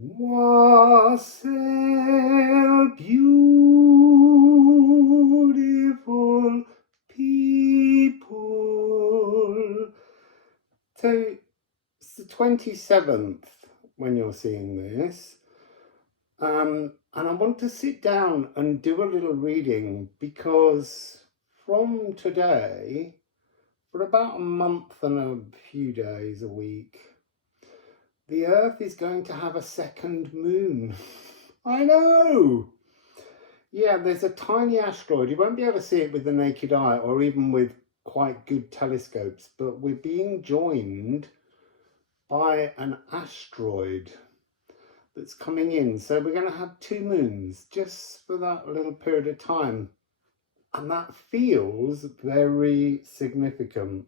Wassail, beautiful people. So it's the 27th when you're seeing this. And I want to sit down and do a little reading because from today, for about a month and a few days, a week, the Earth is going to have a second moon. I know! Yeah, there's a tiny asteroid. You won't be able to see it with the naked eye or even with quite good telescopes, but we're being joined by an asteroid that's coming in. So we're going to have two moons just for that little period of time. And that feels very significant.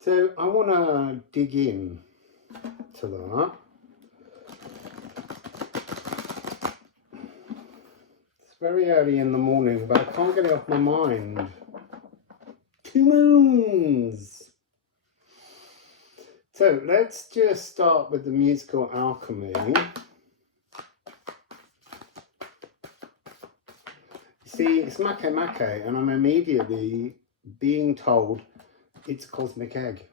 So I want to dig in to that. It's very early in the morning, but I can't get it off my mind. Two moons! So let's just start with the musical alchemy. See, it's make, and I'm immediately being told it's a cosmic egg.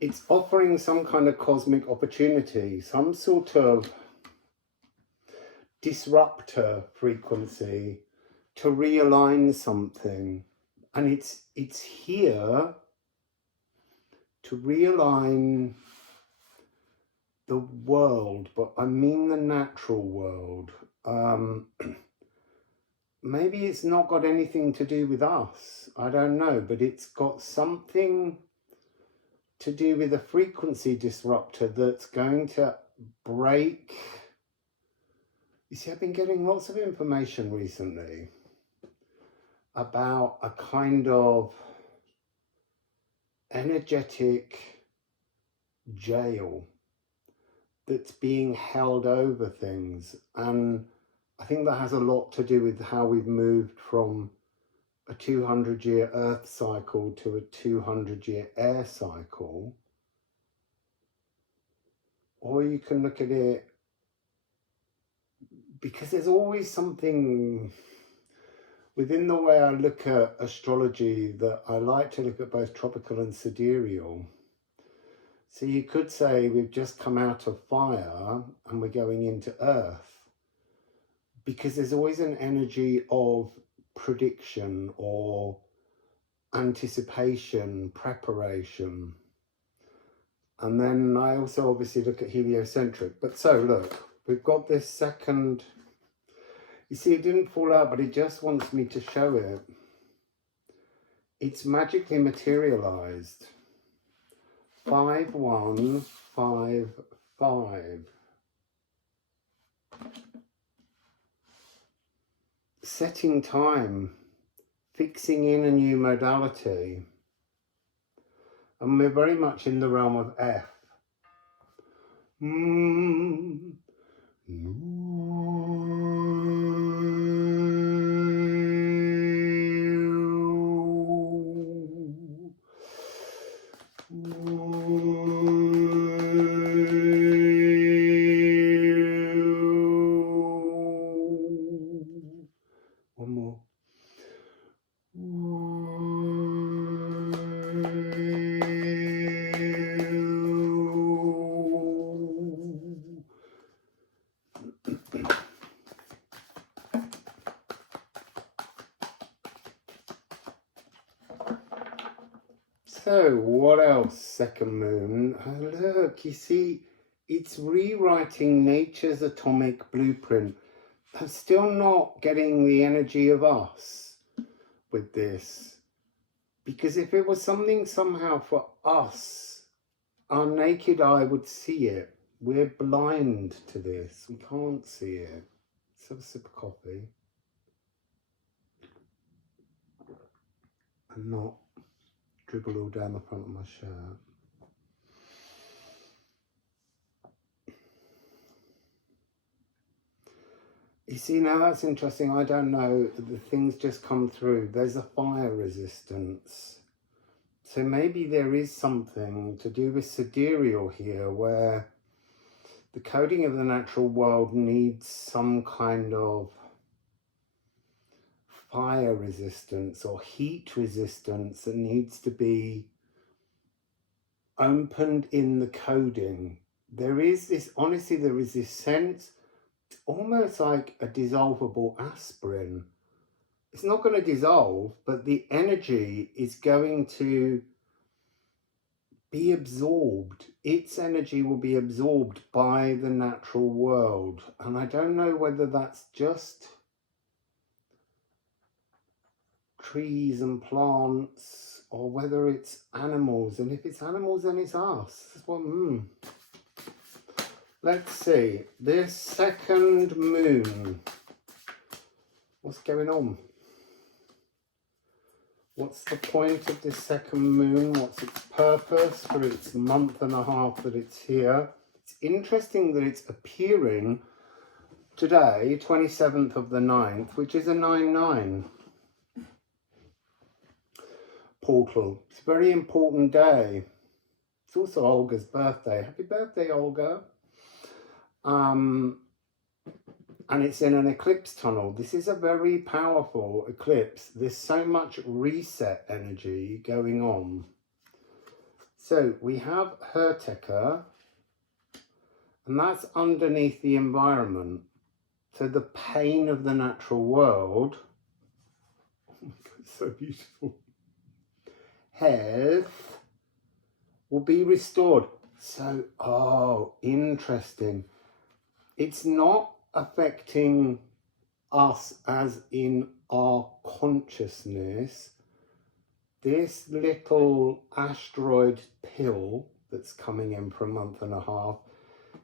It's offering some kind of cosmic opportunity, some sort of disruptor frequency to realign something. And it's here to realign the world, but I mean the natural world. Maybe it's not got anything to do with us, I don't know, but it's got something to do with a frequency disruptor that's going to break. You see, I've been getting lots of information recently about a kind of energetic jail that's being held over things, and I think that has a lot to do with how we've moved from a 200-year Earth cycle to a 200-year air cycle. Or you can look at it, because there's always something within the way I look at astrology that I like to look at both tropical and sidereal. So you could say we've just come out of fire and we're going into earth, because there's always an energy of prediction or anticipation, preparation. And then I also obviously look at heliocentric. But so look, we've got this second, you see, it didn't fall out, but it just wants me to show it. It's magically materialized. 5155. Setting time, fixing in a new modality. And we're very much in the realm of F. One more. So what else, second moon? Oh, look, you see, it's rewriting nature's atomic blueprint. I'm still not getting the energy of us with this. Because if it was something somehow for us, our naked eye would see it. We're blind to this. We can't see it. Let's have a sip of coffee. And not dribble all down the front of my shirt. You see, now that's interesting. I don't know, the things just come through. There's a fire resistance. So maybe there is something to do with sidereal here, where the coding of the natural world needs some kind of fire resistance or heat resistance that needs to be opened in the coding. There is this, honestly, there is this sense, it's almost like a dissolvable aspirin. It's not going to dissolve, but the energy is going to be absorbed. Its energy will be absorbed by the natural world. And I don't know whether that's just trees and plants or whether it's animals. And if it's animals, then it's us. Well, let's see. This second moon. What's going on? What's the point of this second moon? What's its purpose for its month and a half that it's here? It's interesting that it's appearing today, 27th of the 9th, which is a 9-9 portal. It's a very important day. It's also Olga's birthday. Happy birthday, Olga. And it's in an eclipse tunnel. This is a very powerful eclipse. There's so much reset energy going on. So we have Hertecker, and that's underneath the environment. So the pain of the natural world, oh my God, so beautiful, health will be restored. So, oh, interesting. It's not affecting us as in our consciousness. This little asteroid pill that's coming in for a month and a half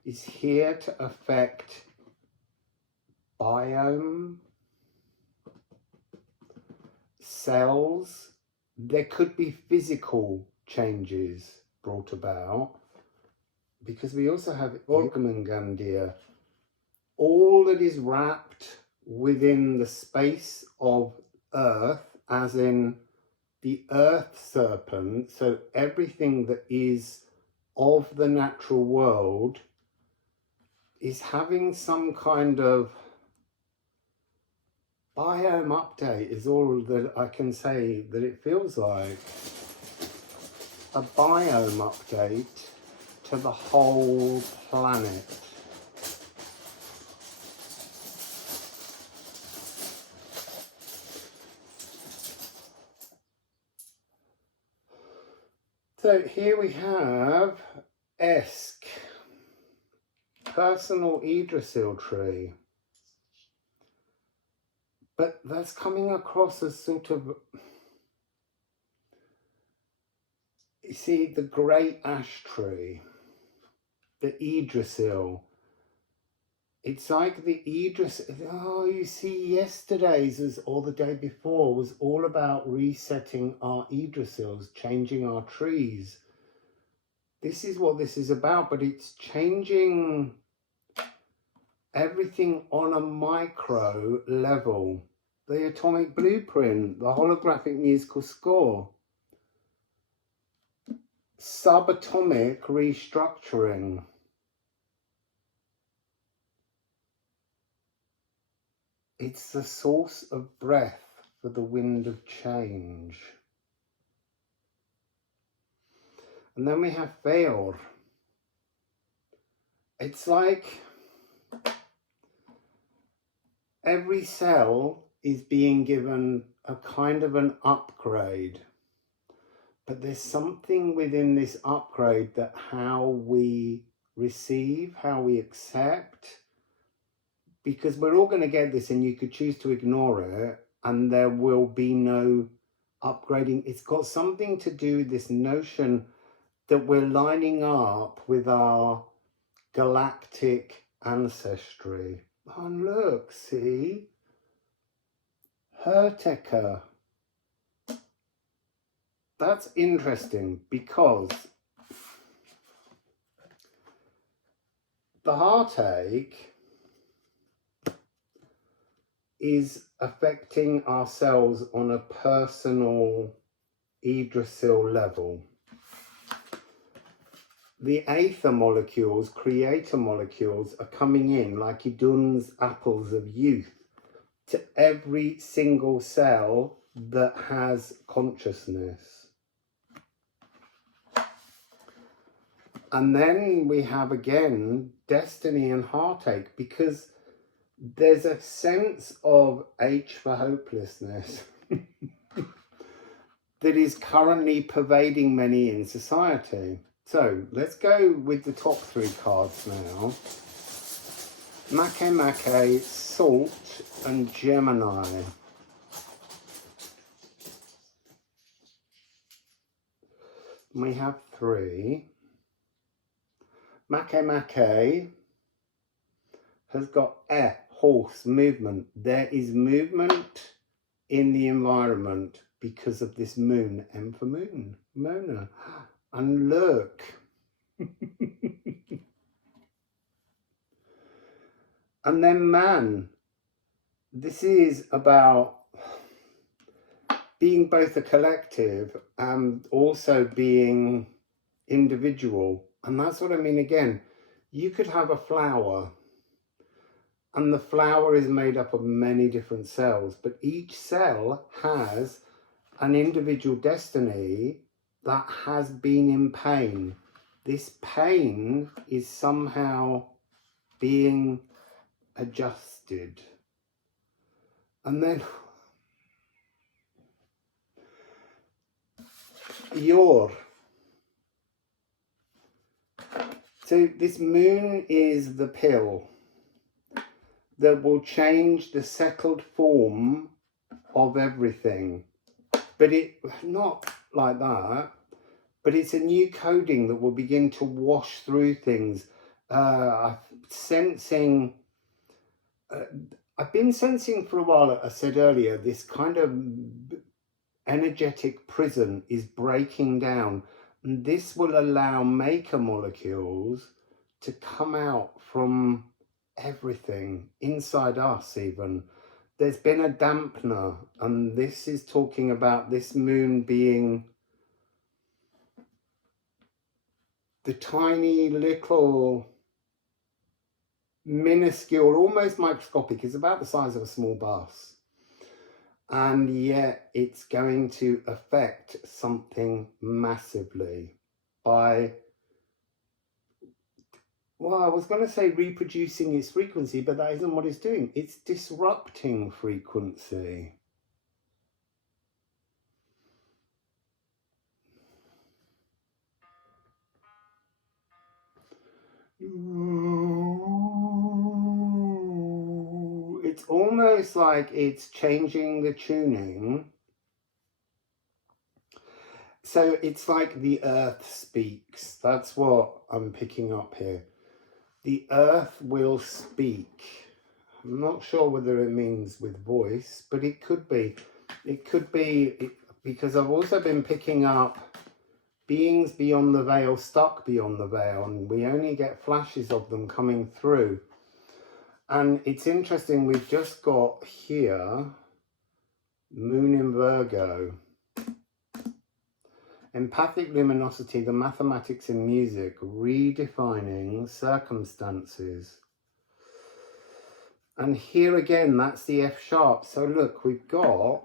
is here to affect biome, cells. There could be physical changes brought about, because we also have Orgamangandia, all that is wrapped within the space of Earth, as in the Earth serpent. So everything that is of the natural world is having some kind of biome update, is all that I can say that it feels like. A biome update to the whole planet. So here we have Esk, personal Yggdrasil tree. But that's coming across as sort of, you see, the great ash tree, the Yggdrasil. It's like the Yggdrasil, oh, you see, yesterday's was, or the day before, was all about resetting our Yggdrasils, changing our trees. This is what this is about, but it's changing everything on a micro level. The atomic blueprint, the holographic musical score, subatomic restructuring. It's the source of breath for the wind of change. And then we have Veor. It's like every cell is being given a kind of an upgrade. But there's something within this upgrade that how we receive, how we accept, because we're all going to get this and you could choose to ignore it and there will be no upgrading. It's got something to do with this notion that we're lining up with our galactic ancestry. Oh, look, see? Hertecker. That's interesting because the heartache is affecting ourselves on a personal Yggdrasil level. The aether molecules, creator molecules, are coming in like Idun's apples of youth to every single cell that has consciousness. And then we have again destiny and heartache, because there's a sense of H for hopelessness that is currently pervading many in society. So let's go with the top 3 cards now. Make, Salt and Gemini. We have 3. Make has got horse, movement. There is movement in the environment because of this moon. M for moon, Mona. And look. And then man. This is about being both a collective and also being individual. And that's what I mean again. You could have a flower, and the flower is made up of many different cells, but each cell has an individual destiny that has been in pain. This pain is somehow being adjusted. And then so this moon is the pill that will change the settled form of everything. But it, not like that, but it's a new coding that will begin to wash through things. I'm sensing, I've been sensing for a while, I said earlier, this kind of energetic prison is breaking down. And this will allow maker molecules to come out from everything, inside us even. There's been a dampener, and this is talking about this moon being the tiny little minuscule, almost microscopic, it's about the size of a small bus. And yet it's going to affect something massively by, well, I was going to say reproducing its frequency, but that isn't what it's doing. It's disrupting frequency. It's almost like it's changing the tuning. So it's like the earth speaks. That's what I'm picking up here. The earth will speak. I'm not sure whether it means with voice, but it could be. It could be, because I've also been picking up beings beyond the veil, stuck beyond the veil, and we only get flashes of them coming through. And it's interesting, we've just got here, Moon in Virgo. Empathic luminosity, the mathematics in music, redefining circumstances. And here again, that's the F sharp. So look, we've got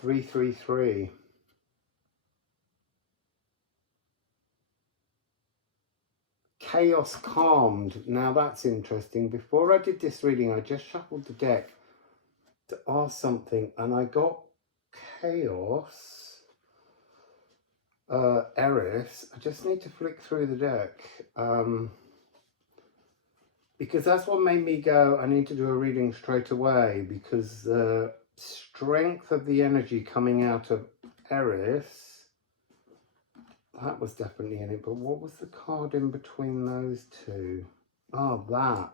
333. Chaos calmed. Now that's interesting. Before I did this reading, I just shuffled the deck to ask something, and I got chaos, Eris. I just need to flick through the deck, because that's what made me go, I need to do a reading straight away, because the strength of the energy coming out of Eris, that was definitely in it. But what was the card in between those two? Oh, that.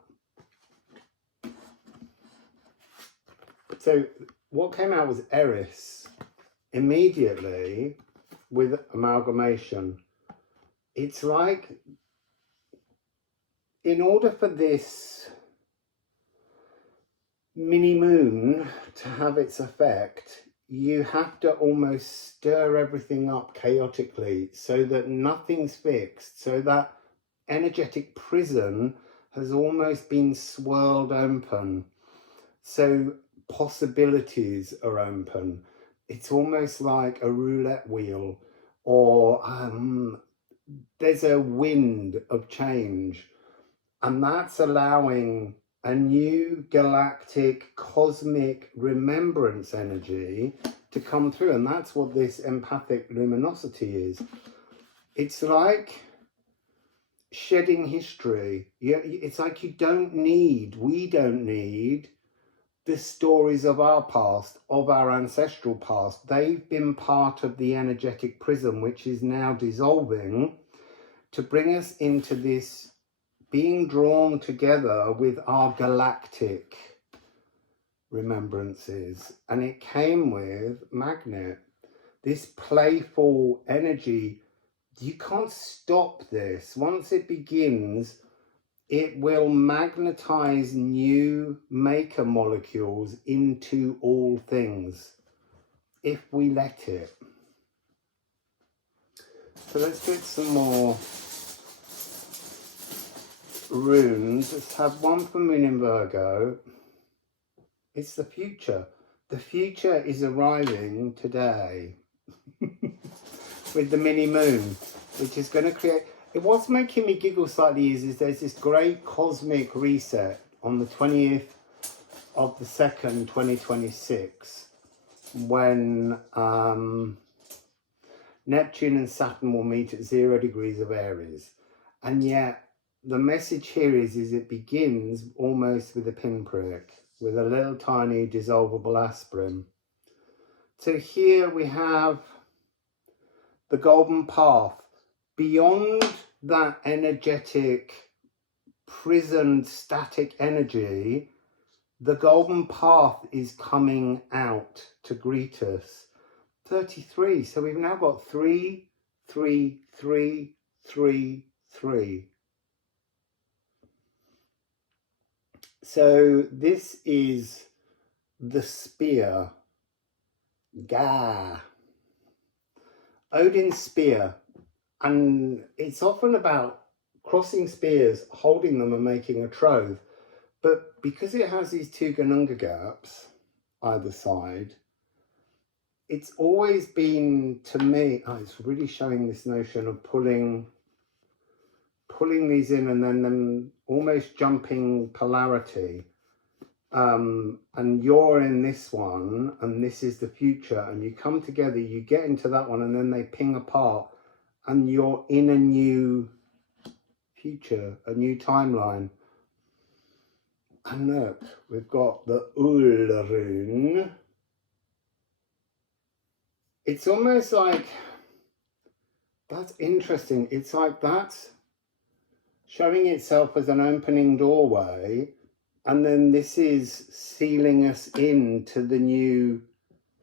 So what came out was Eris immediately with amalgamation. It's like, in order for this mini moon to have its effect, you have to almost stir everything up chaotically so that nothing's fixed, so that energetic prison has almost been swirled open, so possibilities are open. It's almost like a roulette wheel, or there's a wind of change, and that's allowing a new galactic cosmic remembrance energy to come through. And that's what this empathic luminosity is. It's like shedding history. It's like we don't need the stories of our past, of our ancestral past. They've been part of the energetic prism, which is now dissolving to bring us into this being drawn together with our galactic remembrances. And it came with magnet, this playful energy. You can't stop this. Once it begins, it will magnetize new maker molecules into all things if we let it. So let's get some more runes. Let's have one for Moon in Virgo. It's the future. The future is arriving today with the mini moon, which is going to create... What's making me giggle slightly is there's this great cosmic reset on the 20th of the 2nd, 2026, when Neptune and Saturn will meet at 0 degrees of Aries. And yet the message here is it begins almost with a pinprick, with a little tiny dissolvable aspirin. So here we have the golden path. Beyond that energetic, prisoned, static energy, the golden path is coming out to greet us. 33. So we've now got 3, 3, 3, 3, 3. So this is the spear. Ga. Odin's spear. And it's often about crossing spears, holding them and making a trove. But because it has these two Gununga gaps either side, it's always been, to me, it's really showing this notion of pulling these in and then them almost jumping polarity. And you're in this one and this is the future, and you come together, you get into that one, and then they ping apart and you're in a new future, a new timeline. And look, we've got the Ul rune. It's almost like, that's interesting. It's like that's showing itself as an opening doorway, and then this is sealing us into the new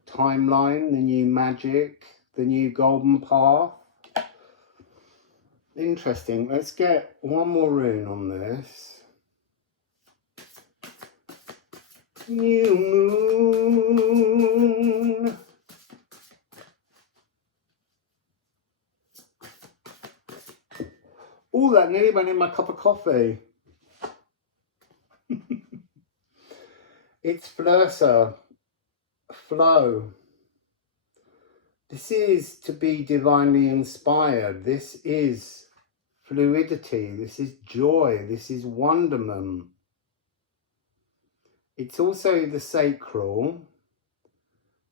timeline, the new magic, the new golden path. Interesting. Let's get one more rune on this. New moon. Oh, that nearly went in my cup of coffee. It's Flursa. Flow. This is to be divinely inspired. This is fluidity. This is joy. This is wonderment. It's also the sacral.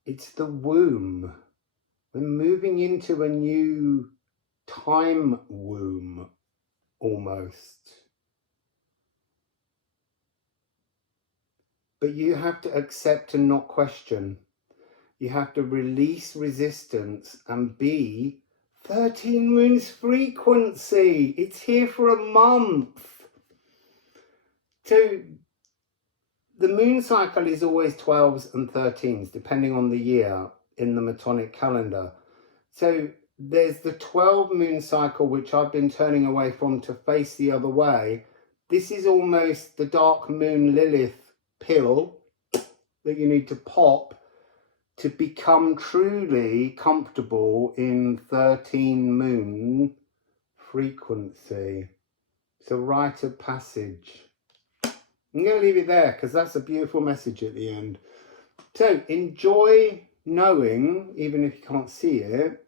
It's the womb. We're moving into a new time womb, almost. But you have to accept and not question. You have to release resistance and be 13 moons frequency. It's here for a month. So the moon cycle is always 12s and 13s, depending on the year in the Metonic calendar. So there's the 12 moon cycle, which I've been turning away from to face the other way. This is almost the dark moon Lilith pill that you need to pop to become truly comfortable in 13 moon frequency. It's a rite of passage. I'm going to leave it there because that's a beautiful message at the end. So enjoy knowing, even if you can't see it,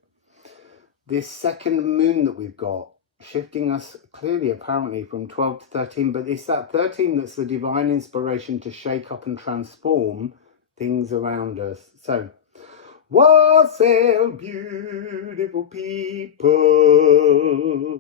this second moon that we've got, shifting us clearly apparently from 12 to 13, but it's that 13 that's the divine inspiration to shake up and transform things around us. So, wassail, beautiful people.